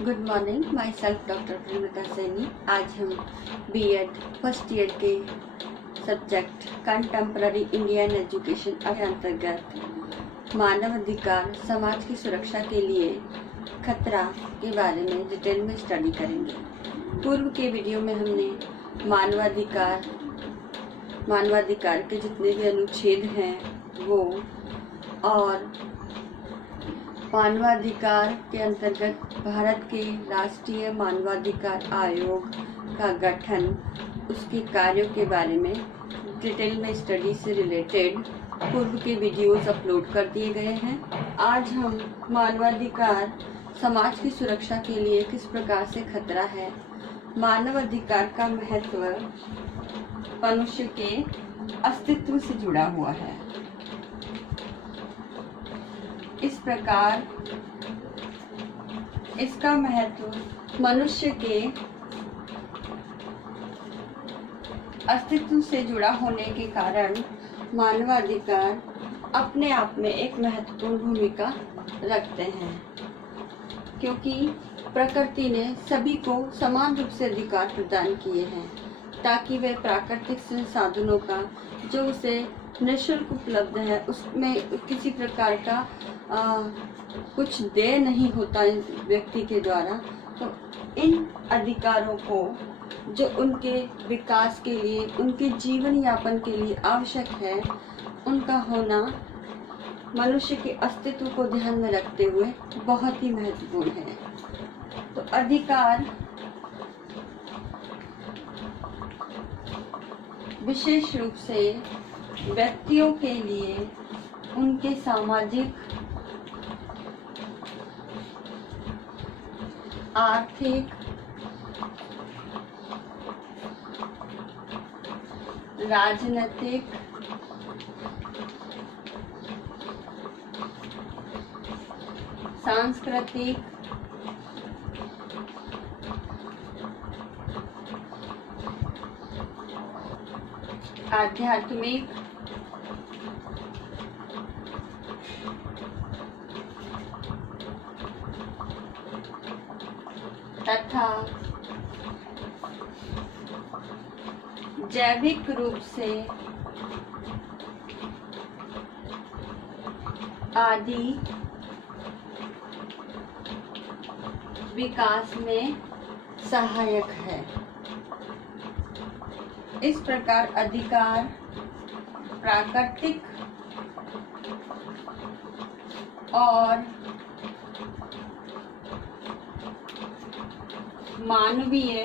Good morning, my self doctor प्रेमिका सैनी। आज हम बीएड फर्स्ट ईयर के सब्जेक्ट कंटेम्प्ररी इंडियन एजुकेशन के अंतर्गत मानव अधिकार समाज की सुरक्षा के लिए खतरा के बारे में डिटेल में स्टडी करेंगे। पूर्व के वीडियो में हमने मानवाधिकार के जितने भी अनुच्छेद हैं वो और मानवाधिकार के अंतर्गत भारत के राष्ट्रीय मानवाधिकार आयोग का गठन, उसके कार्यों के बारे में डिटेल में स्टडी से रिलेटेड पूर्व के वीडियोस अपलोड कर दिए गए हैं। आज हम मानवाधिकार समाज की सुरक्षा के लिए किस प्रकार से खतरा है, मानव अधिकार का महत्व मनुष्य के अस्तित्व से जुड़ा हुआ है, इस प्रकार इसका महत्व मनुष्य के अस्तित्व से जुड़ा होने के कारण मानवाधिकार अपने आप में एक महत्वपूर्ण भूमिका रखते हैं, क्योंकि प्रकृति ने सभी को समान रूप से अधिकार प्रदान किए हैं ताकि वे प्राकृतिक संसाधनों का जो उसे निःशुल्क उपलब्ध है उसमें किसी प्रकार का कुछ देय नहीं होता व्यक्ति के द्वारा। तो इन अधिकारों को जो उनके विकास के लिए, उनके जीवन यापन के लिए आवश्यक है, उनका होना मनुष्य के अस्तित्व को ध्यान में रखते हुए बहुत ही महत्वपूर्ण है। तो अधिकार विशेष रूप से व्यक्तियों के लिए उनके सामाजिक, आर्थिक, राजनीतिक, सांस्कृतिक, आध्यात्मिक, तथा जैविक रूप से आदि विकास में सहायक है। इस प्रकार अधिकार प्राकृतिक और मानवीय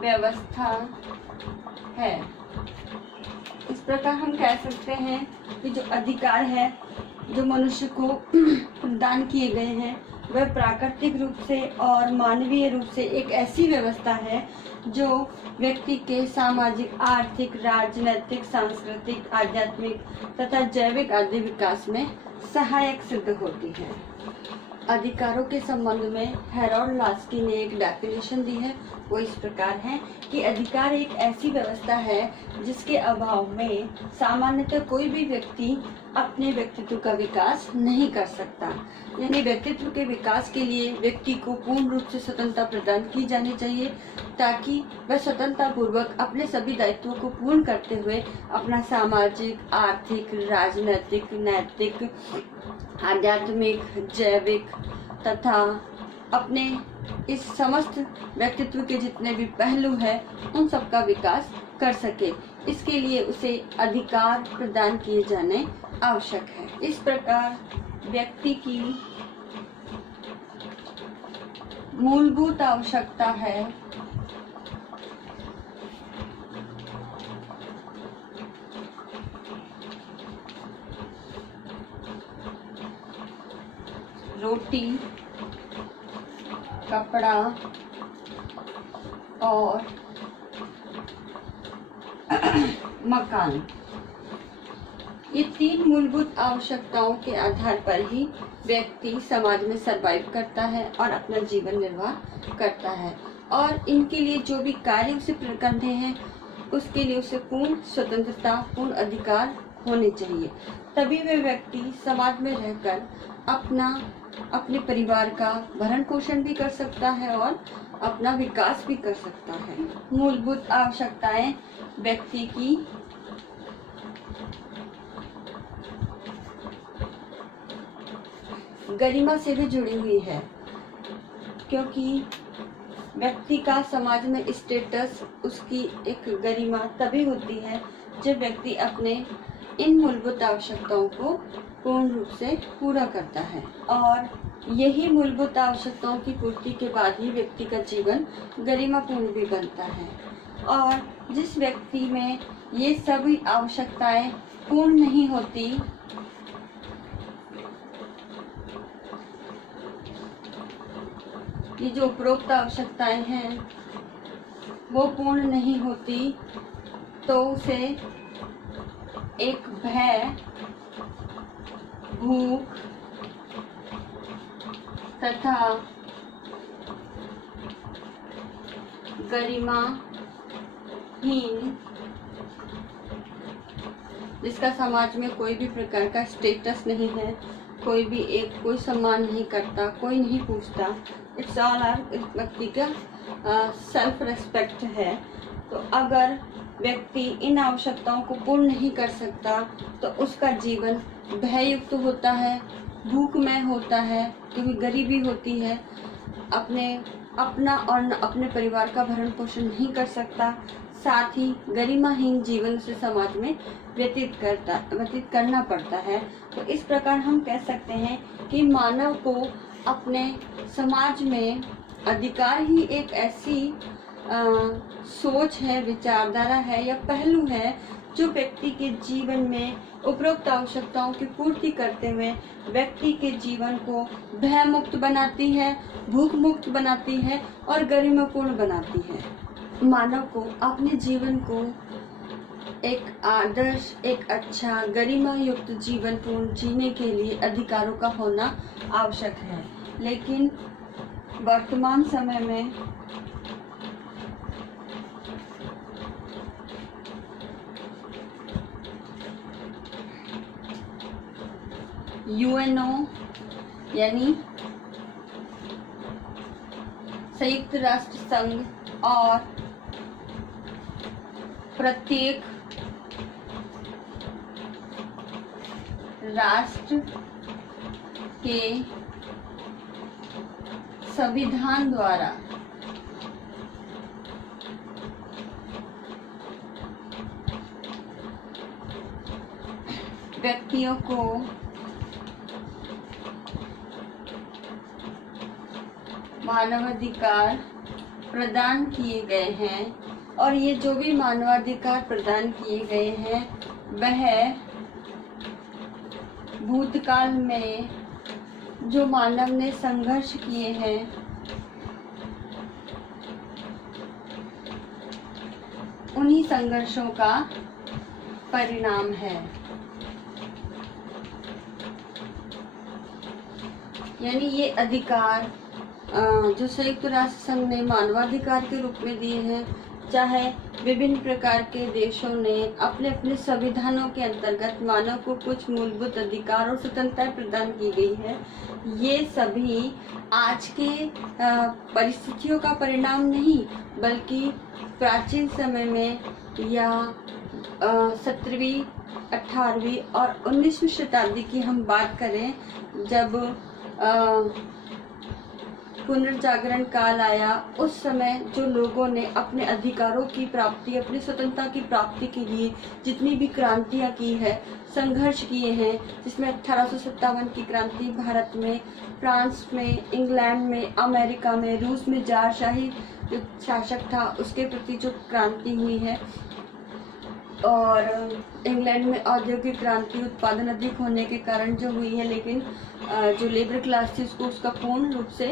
व्यवस्था है। इस प्रकार हम कह सकते हैं कि जो अधिकार है जो मनुष्य को प्रदान किए गए हैं वह प्राकृतिक रूप से और मानवीय रूप से एक ऐसी व्यवस्था है जो व्यक्ति के सामाजिक, आर्थिक, राजनीतिक, सांस्कृतिक, आध्यात्मिक तथा जैविक आदि विकास में सहायक सिद्ध होती है। अधिकारों के संबंध में हैरोल्ड लास्की ने एक डेफिनेशन दी है, वो इस प्रकार है कि अधिकार एक ऐसी व्यवस्था है जिसके अभाव में सामान्यतः कोई भी व्यक्ति अपने व्यक्तित्व का विकास नहीं कर सकता। यानी व्यक्तित्व के विकास के लिए व्यक्ति को पूर्ण रूप से स्वतंत्रता प्रदान की जानी चाहिए ताकि वह स्वतंत्रता पूर्वक अपने सभी दायित्वों को पूर्ण करते हुए अपना सामाजिक, आर्थिक, राजनीतिक, नैतिक, आध्यात्मिक, जैविक तथा अपने इस समस्त व्यक्तित्व के जितने भी पहलू हैं उन सब का विकास कर सके। इसके लिए उसे अधिकार प्रदान किए जाने आवश्यक है। इस प्रकार व्यक्ति की मूलभूत आवश्यकता है रोटी, कपड़ा और मकान। ये तीन मूलभूत आवश्यकताओं के आधार पर ही व्यक्ति समाज में सरवाइव करता है और अपना जीवन निर्वाह करता है, और इनके लिए जो भी कार्य उसे करने हैं उसके लिए उसे पूर्ण स्वतंत्रता, पूर्ण अधिकार होने चाहिए तभी वे व्यक्ति समाज में रहकर अपने परिवार का भरण पोषण भी कर सकता है और अपना विकास भी कर सकता है। मूलभूत आवश्यकताएं व्यक्ति की गरिमा से भी जुड़ी हुई है, क्योंकि व्यक्ति का समाज में स्टेटस, उसकी एक गरिमा तभी होती है जब व्यक्ति अपने इन मूलभूत आवश्यकताओं को पूर्ण रूप से पूरा करता है। और यही मूलभूत आवश्यकताओं की पूर्ति के बाद ही व्यक्ति का जीवन गरिमापूर्ण भी बनता है। और जिस व्यक्ति में ये सभी आवश्यकताएं पूर्ण नहीं होती, ये जो उपरोक्त आवश्यकताएं हैं वो पूर्ण नहीं होती, तो उसे एक भय, भूख तथा गरिमाहीन, जिसका समाज में कोई भी प्रकार का स्टेटस नहीं है, कोई सम्मान नहीं करता, कोई नहीं पूछता, इट्स ऑल आर व्यक्ति का सेल्फ रेस्पेक्ट है। तो अगर व्यक्ति इन आवश्यकताओं को पूर्ण नहीं कर सकता तो उसका जीवन भययुक्त होता है, भूखमय होता है, क्योंकि गरीबी होती है, अपना और अपने परिवार का भरण पोषण नहीं कर सकता, साथ ही गरिमाहीन जीवन से समाज में व्यतीत करना पड़ता है। तो इस प्रकार हम कह सकते हैं कि मानव को अपने समाज में अधिकार ही एक ऐसी सोच है, विचारधारा है या पहलू है जो व्यक्ति के जीवन में उपरोक्त आवश्यकताओं की पूर्ति करते हुए व्यक्ति के जीवन को भय मुक्त बनाती है, भूख मुक्त बनाती है और गरिमापूर्ण बनाती है। मानव को अपने जीवन को एक आदर्श, एक अच्छा गरिमा युक्त जीवन पूर्ण जीने के लिए अधिकारों का होना आवश्यक है। लेकिन वर्तमान समय में यूएनओ यानी संयुक्त राष्ट्र संघ और प्रत्येक राष्ट्र के संविधान द्वारा व्यक्तियों को मानवाधिकार प्रदान किए गए हैं, और ये जो भी मानवाधिकार प्रदान किए गए हैं वह भूतकाल में जो मानव ने संघर्ष किए हैं उन्हीं संघर्षों का परिणाम है। यानी ये अधिकार जो संयुक्त राष्ट्र संघ ने मानवाधिकार के रूप में दिए हैं, चाहे विभिन्न प्रकार के देशों ने अपने अपने संविधानों के अंतर्गत मानव को कुछ मूलभूत अधिकार और स्वतंत्रता प्रदान की गई है, ये सभी आज के परिस्थितियों का परिणाम नहीं, बल्कि प्राचीन समय में या 17वीं, 18वीं और 19वीं शताब्दी की हम बात करें, जब पुनर्जागरण काल आया, उस समय जो लोगों ने अपने अधिकारों की प्राप्ति, अपनी स्वतंत्रता की प्राप्ति के लिए जितनी भी क्रांतियां की है, संघर्ष किए हैं, जिसमें 1857 की क्रांति भारत में, फ्रांस में, इंग्लैंड में, अमेरिका में, रूस में जारशाही जो शासक था उसके प्रति जो क्रांति हुई है, और इंग्लैंड में औद्योगिक क्रांति, उत्पादन अधिक होने के कारण जो हुई है, लेकिन जो लेबर क्लास थी उसको उसका पूर्ण रूप से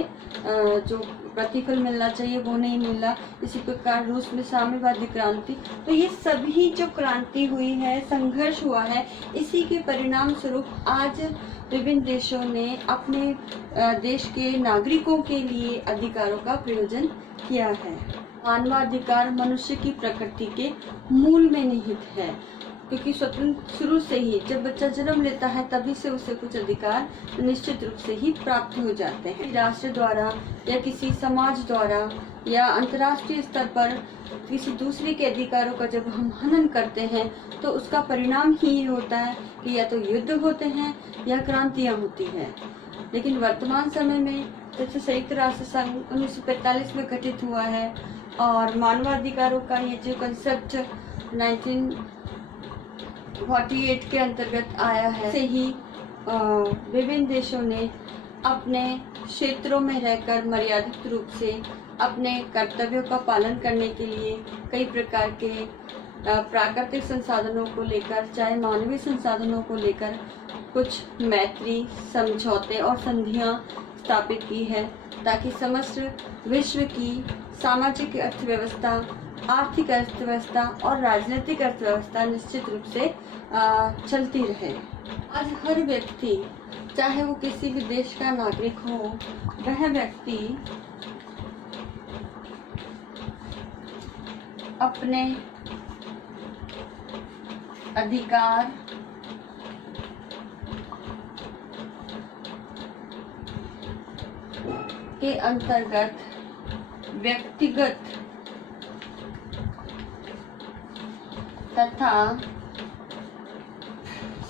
जो प्रतिफल मिलना चाहिए वो नहीं मिला। इसी प्रकार रूस में साम्यवादी क्रांति, तो ये सभी जो क्रांति हुई है, संघर्ष हुआ है, इसी के परिणाम स्वरूप आज विभिन्न देशों ने अपने देश के नागरिकों के लिए अधिकारों का प्रयोजन किया है। मानवाधिकार मनुष्य की प्रकृति के मूल में निहित है क्योंकि स्वतंत्र शुरू से ही जब बच्चा जन्म लेता है तभी से उसे कुछ अधिकार निश्चित रूप से ही प्राप्त हो जाते हैं। राष्ट्र द्वारा या किसी समाज द्वारा या अंतर्राष्ट्रीय स्तर पर किसी दूसरे के अधिकारों का जब हम हनन करते हैं तो उसका परिणाम ही ये होता है कि या तो युद्ध होते हैं या क्रांतियां होती हैं। लेकिन वर्तमान समय में जब से संयुक्त राष्ट्र संघ 1945 में गठित हुआ है और मानवाधिकारों का ये जो कंसेप्ट 1948 के अंतर्गत आया है, से ही विभिन्न देशों ने अपने क्षेत्रों में रहकर मर्यादित रूप से अपने कर्तव्यों का पालन करने के लिए कई प्रकार के प्राकृतिक संसाधनों को लेकर चाहे मानवीय संसाधनों को लेकर कुछ मैत्री, समझौते और संधियां स्थापित की है ताकि समस्त विश्व की सामाजिक अर्थव्यवस्था, आर्थिक अर्थव्यवस्था और राजनीतिक अर्थव्यवस्था निश्चित रूप से चलती रहे। आज हर व्यक्ति, चाहे वो किसी भी देश का नागरिक हो, वह व्यक्ति अपने अधिकार के अंतर्गत व्यक्तिगत तथा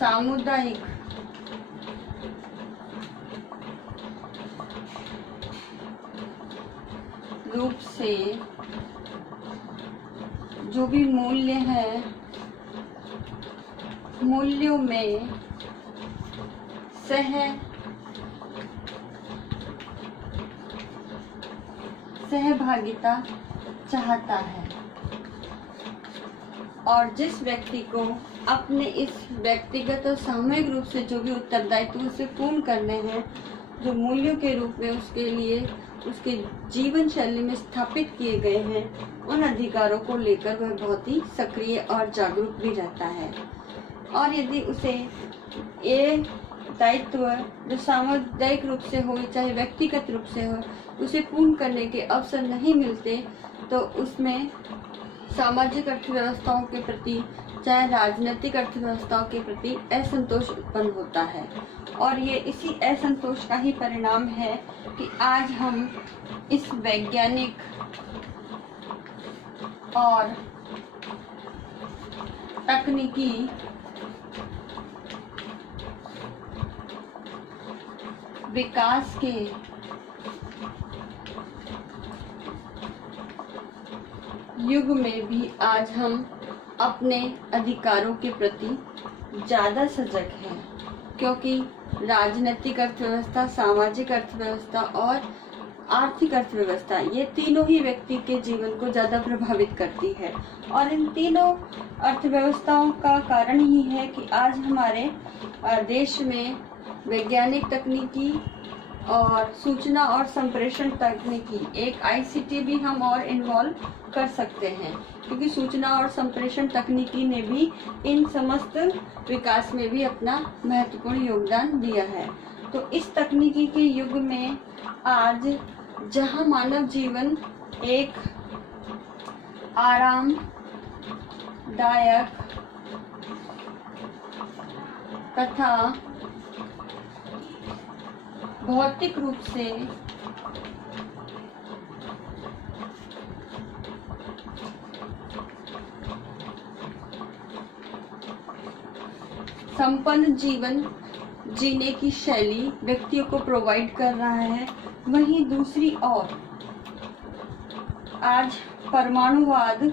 सामुदायिक रूप से जो भी मूल्य है, मूल्यों में सहभागिता चाहता है। और जिस व्यक्ति को अपने इस व्यक्तिगत और सामूहिक रूप से जो भी उत्तरदायित्व से पूर्ण करने हैं, जो मूल्यों के रूप में उसके लिए उसके जीवन शैली में स्थापित किए गए हैं, उन अधिकारों को लेकर वह बहुत ही सक्रिय और जागरूक भी रहता है। और यदि उसे ये दायित्व जो सामुदायिक रूप से हो चाहे व्यक्तिगत रूप से हो, उसे पूर्ण करने के अवसर नहीं मिलते तो उसमें सामाजिक अर्थव्यवस्थाओं के प्रति चाहे राजनीतिक अर्थव्यवस्थाओं के प्रति असंतोष उत्पन्न होता है। और ये इसी असंतोष का ही परिणाम है कि आज हम इस वैज्ञानिक और तकनीकी विकास के युग में भी आज हम अपने अधिकारों के प्रति ज़्यादा सजग हैं, क्योंकि राजनीतिक अर्थव्यवस्था, सामाजिक अर्थव्यवस्था और आर्थिक अर्थव्यवस्था ये तीनों ही व्यक्ति के जीवन को ज़्यादा प्रभावित करती है। और इन तीनों अर्थव्यवस्थाओं का कारण ही है कि आज हमारे देश में वैज्ञानिक तकनीकी और सूचना और संप्रेषण तकनीकी, एक ICT भी हम और इन्वॉल्व कर सकते हैं, क्योंकि सूचना और संप्रेषण तकनीकी ने भी इन समस्त विकास में भी अपना महत्वपूर्ण योगदान दिया है। तो इस तकनीकी के युग में आज जहां मानव जीवन एक आरामदायक तथा भौतिक रूप से संपन्न जीवन जीने की शैली व्यक्तियों को प्रोवाइड कर रहा है, वहीं दूसरी ओर आज परमाणुवाद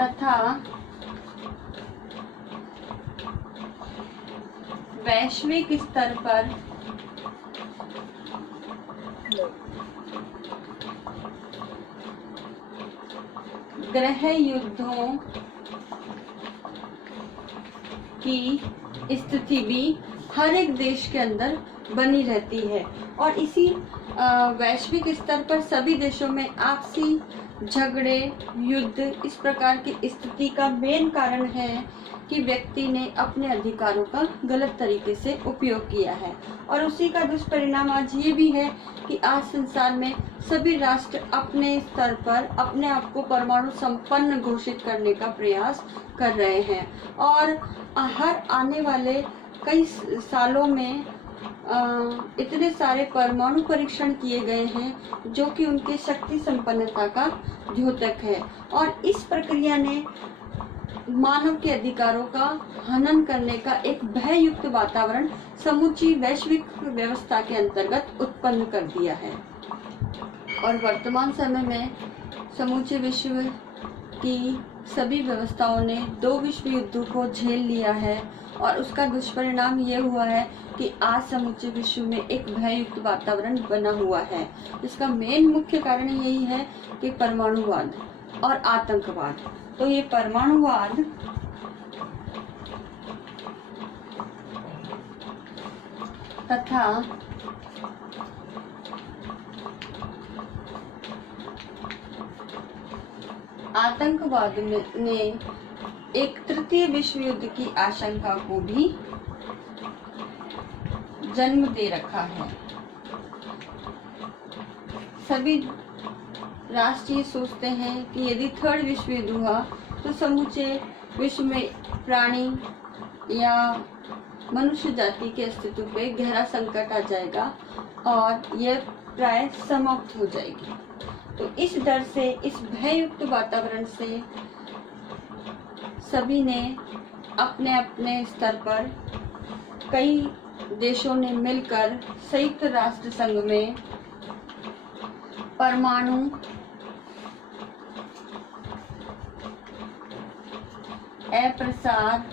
तथा वैश्विक स्तर पर ग्रह युद्धों की स्थिति भी हर एक देश के अंदर बनी रहती है। और इसी वैश्विक स्तर पर सभी देशों में आपसी झगड़े, युद्ध, इस प्रकार की स्थिति का मेन कारण है कि व्यक्ति ने अपने अधिकारों का गलत तरीके से उपयोग किया है। और उसी का दुष्परिणाम आज ये भी है कि आज संसार में सभी राष्ट्र अपने स्तर पर अपने आप को परमाणु संपन्न घोषित करने का प्रयास कर रहे हैं। और हर आने वाले कई सालों में इतने सारे परमाणु परीक्षण किए गए हैं जो कि उनके शक्ति संपन्नता का द्योतक है। और इस प्रक्रिया ने मानव के अधिकारों का हनन करने का एक भययुक्त वातावरण समूची वैश्विक व्यवस्था के अंतर्गत उत्पन्न कर दिया है। और वर्तमान समय में समूचे विश्व की सभी व्यवस्थाओं ने 2 विश्व युद्धों को झेल लिया है। और उसका दुष्परिणाम ये हुआ है कि आज समूचे विश्व में एक भययुक्त वातावरण बना हुआ है। इसका मेन मुख्य कारण यही है कि परमाणुवाद और आतंकवाद। तो ये परमाणुवाद तथा आतंकवाद ने एक तृतीय विश्व युद्ध की आशंका को भी जन्म दे रखा है। सभी राष्ट्र ये सोचते हैं कि यदि 3rd विश्व युद्ध हुआ तो समूचे विश्व में प्राणी या मनुष्य जाति के अस्तित्व पे गहरा संकट आ जाएगा और यह प्राय समाप्त हो जाएगी। तो इस डर से, इस भययुक्त वातावरण से सभी ने अपने अपने स्तर पर कई देशों ने मिलकर संयुक्त राष्ट्र संघ में परमाणु अप्रसार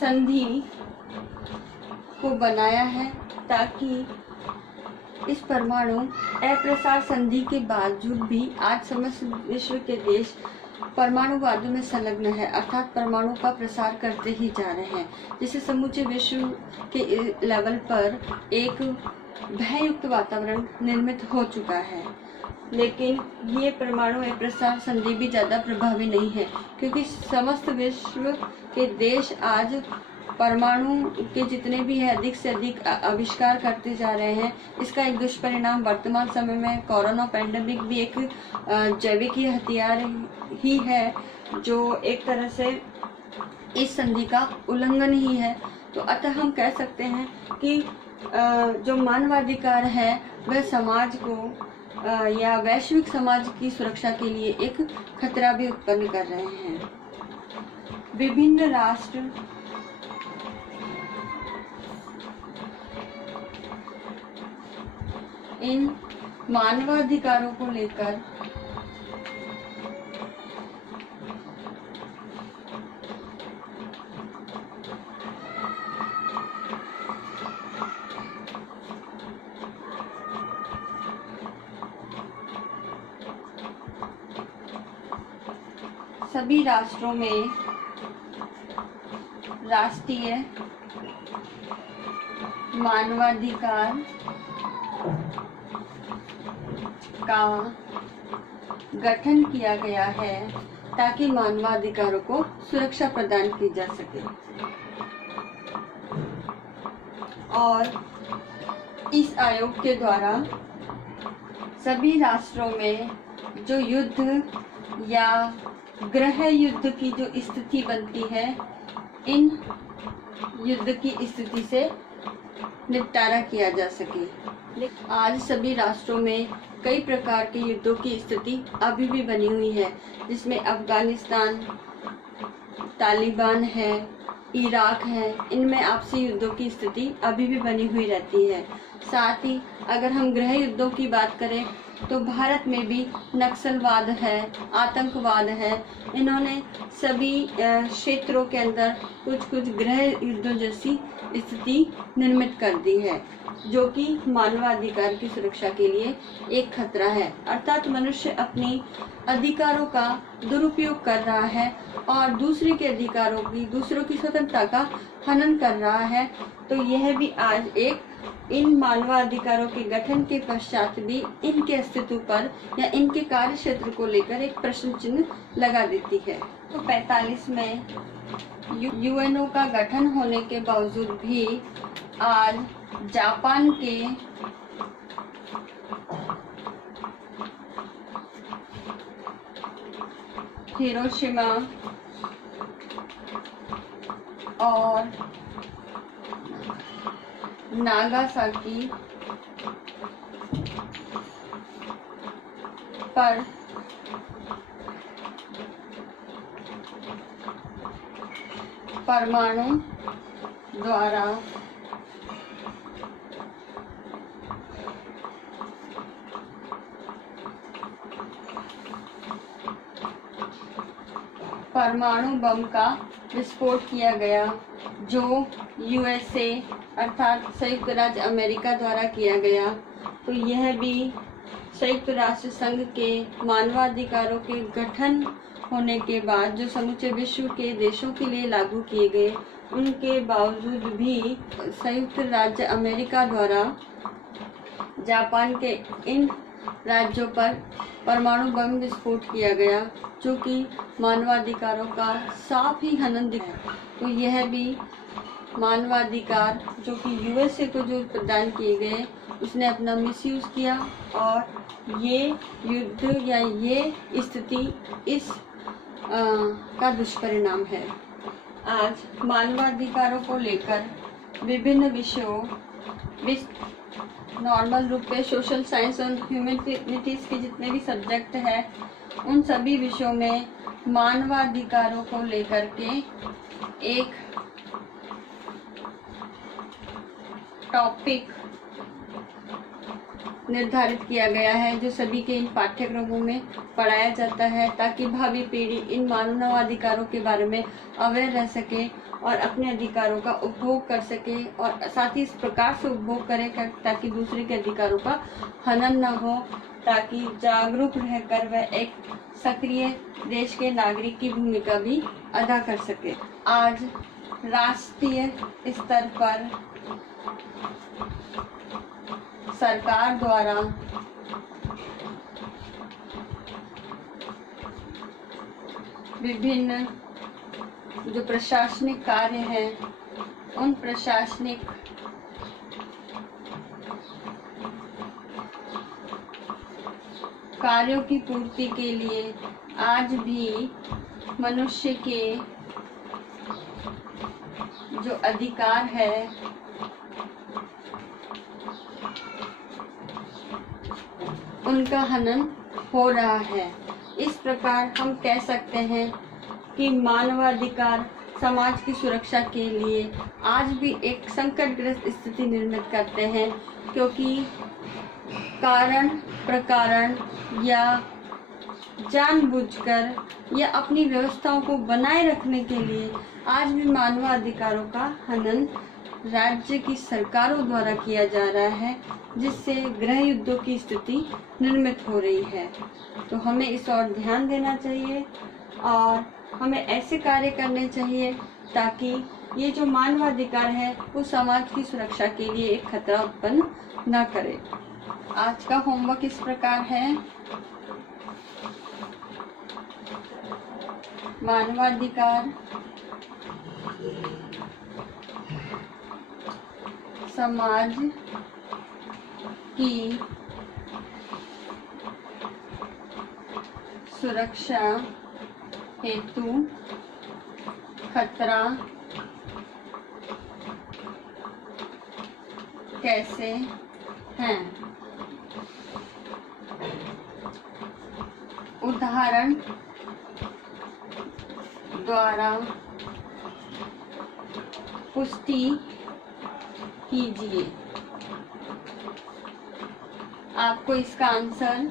संधि को बनाया है ताकि इस परमाणु अप्रसार संधि के बावजूद भी आज समस्त विश्व के देश परमाणुवाद में संलग्न है, अर्थात परमाणु का प्रसार करते ही जा रहे हैं, जिससे समूचे विश्व के लेवल पर एक भययुक्त वातावरण निर्मित हो चुका है। लेकिन ये परमाणु प्रसार संधि भी ज़्यादा प्रभावी नहीं है, क्योंकि समस्त विश्व के देश आज परमाणु के जितने भी है अधिक से अधिक आविष्कार करते जा रहे हैं। इसका एक दुष्परिणाम वर्तमान समय में कोरोना पैंडेमिक भी एक जैविक हथियार ही है, जो एक तरह से इस संधि का उल्लंघन ही है। तो अतः हम कह सकते हैं कि जो मानवाधिकार है वह समाज को या वैश्विक समाज की सुरक्षा के लिए एक खतरा भी उत्पन्न कर रहे हैं। विभिन्न राष्ट्र इन मानवाधिकारों को लेकर सभी राष्ट्रों में राष्ट्रीय मानवाधिकार का गठन किया गया है ताकि मानवाधिकारों को सुरक्षा प्रदान की जा सके। और इस आयोग के द्वारा सभी राष्ट्रों में जो युद्ध या गृह युद्ध की जो स्थिति बनती है, इन युद्ध की स्थिति से निपटारा किया जा सके। आज सभी राष्ट्रों में कई प्रकार के युद्धों की स्थिति अभी भी बनी हुई है, जिसमें अफगानिस्तान, तालिबान है, इराक है, इनमें आपसी युद्धों की स्थिति अभी भी बनी हुई रहती है। साथ ही अगर हम गृह युद्धों की बात करें तो भारत में भी नक्सलवाद है, आतंकवाद है। इन्होंने सभी क्षेत्रों के अंदर कुछ कुछ गृह युद्धों जैसी स्थिति निर्मित कर दी है, जो कि मानवाधिकार की सुरक्षा के लिए एक खतरा है। अर्थात मनुष्य अपनी अधिकारों का दुरुपयोग कर रहा है और दूसरे के अधिकारों की, दूसरों की स्वतंत्रता का हनन कर रहा है। तो यह भी आज एक इन मानवाधिकारों के गठन के पश्चात भी इनके अस्तित्व पर या इनके कार्य क्षेत्र को लेकर एक प्रश्न चिन्ह लगा देती है। तो 45 में यूएनओ का गठन होने के बावजूद भी आज जापान के हिरोशिमा और नागासाकी पर परमाणु द्वारा परमाणु बम का विस्फोट किया गया, जो यूएसए अर्थात संयुक्त राज्य अमेरिका द्वारा किया गया। तो यह भी संयुक्त राष्ट्र संघ के मानवाधिकारों के गठन होने के बाद जो समूचे विश्व के देशों के लिए लागू किए गए, उनके बावजूद भी संयुक्त राज्य अमेरिका द्वारा जापान के इन राज्यों पर परमाणु बम विस्फोट किया गया, जो कि मानवाधिकारों का साफ ही हनन दिखा। तो यह भी मानवाधिकार जो कि यूएसए को जो प्रदान किए गए, उसने अपना मिसयूज किया और ये युद्ध या ये स्थिति इस का दुष्परिणाम है। आज मानवाधिकारों को लेकर विभिन्न विषयों नॉर्मल रूप पे सोशल साइंस और ह्यूमैनिटीज के जितने भी सब्जेक्ट है, उन सभी विषयों में मानवाधिकारों को लेकर के एक टॉपिक निर्धारित किया गया है, जो सभी के इन पाठ्यक्रमों में पढ़ाया जाता है, ताकि भावी पीढ़ी इन मानवाधिकारों के बारे में अवेयर रह सके और अपने अधिकारों का उपभोग कर सके, और साथ ही इस प्रकार से उपभोग करे ताकि दूसरे के अधिकारों का हनन न हो, ताकि जागरूक रहकर वह एक सक्रिय देश के नागरिक की भूमिका भी अदा कर सके। आज राष्ट्रीय स्तर पर सरकार द्वारा विभिन्न जो प्रशासनिक कार्य हैं, उन प्रशासनिक कार्यों की पूर्ति के लिए आज भी मनुष्य के जो अधिकार है, उनका हनन हो रहा है। इस प्रकार हम कह सकते हैं कि मानवाधिकार समाज की सुरक्षा के लिए आज भी एक संकटग्रस्त स्थिति निर्मित करते हैं, क्योंकि कारण प्रकारण या जानबूझकर या अपनी व्यवस्थाओं को बनाए रखने के लिए आज भी मानवाधिकारों का हनन राज्य की सरकारों द्वारा किया जा रहा है, जिससे गृह युद्धों की स्थिति निर्मित हो रही है। तो हमें इस ओर ध्यान देना चाहिए और हमें ऐसे कार्य करने चाहिए ताकि ये जो मानवाधिकार है वो समाज की सुरक्षा के लिए एक खतरा उत्पन्न न करे। आज का होमवर्क इस प्रकार है। मानवाधिकार समाज की सुरक्षा हेतु खतरा कैसे हैं। उदाहरण द्वारा पुष्टि कीजिए। आपको इसका आंसर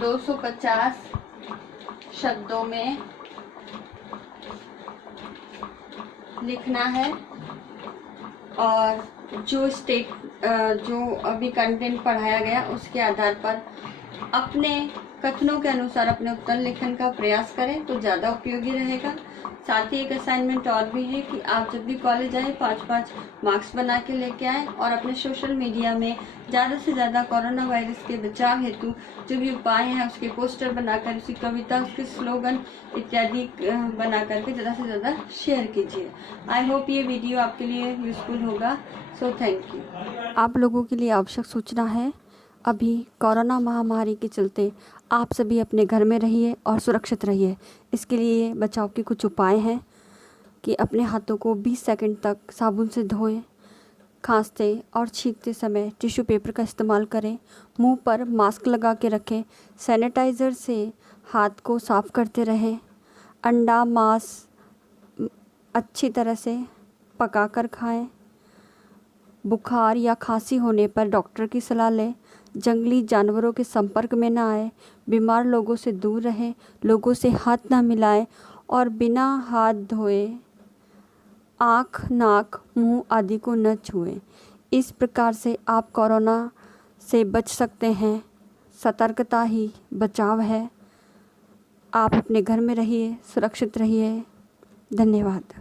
250 शब्दों में लिखना है और जो अभी कंटेंट पढ़ाया गया उसके आधार पर अपने कथनों के अनुसार अपने उत्तर लिखने का प्रयास करें तो ज़्यादा उपयोगी रहेगा। साथ ही एक असाइनमेंट और भी है कि आप जब भी कॉलेज आए 5-5 मार्क्स बना के लेके आए और अपने सोशल मीडिया में ज़्यादा से ज़्यादा कोरोना वायरस के बचाव हेतु जो भी उपाय हैं उसके पोस्टर बनाकर, उसकी कविता, उसके स्लोगन इत्यादि बना करके ज़्यादा से ज़्यादा शेयर कीजिए। आई होप ये वीडियो आपके लिए यूज़फुल होगा। So thank you. आप लोगों के लिए आवश्यक सूचना है, अभी कोरोना महामारी के चलते आप सभी अपने घर में रहिए और सुरक्षित रहिए। इसके लिए बचाव के कुछ उपाय हैं कि अपने हाथों को 20 सेकंड तक साबुन से धोएं, खांसते और छींकते समय टिश्यू पेपर का इस्तेमाल करें, मुंह पर मास्क लगा के रखें, सैनिटाइज़र से हाथ को साफ़ करते रहें, अंडा मांस अच्छी तरह से पकाकर खाएं, बुखार या खांसी होने पर डॉक्टर की सलाह लें, जंगली जानवरों के संपर्क में ना आए, बीमार लोगों से दूर रहें, लोगों से हाथ ना मिलाएं और बिना हाथ धोए आँख, नाक, मुंह आदि को न छुएं। इस प्रकार से आप कोरोना से बच सकते हैं। सतर्कता ही बचाव है। आप अपने घर में रहिए, सुरक्षित रहिए। धन्यवाद।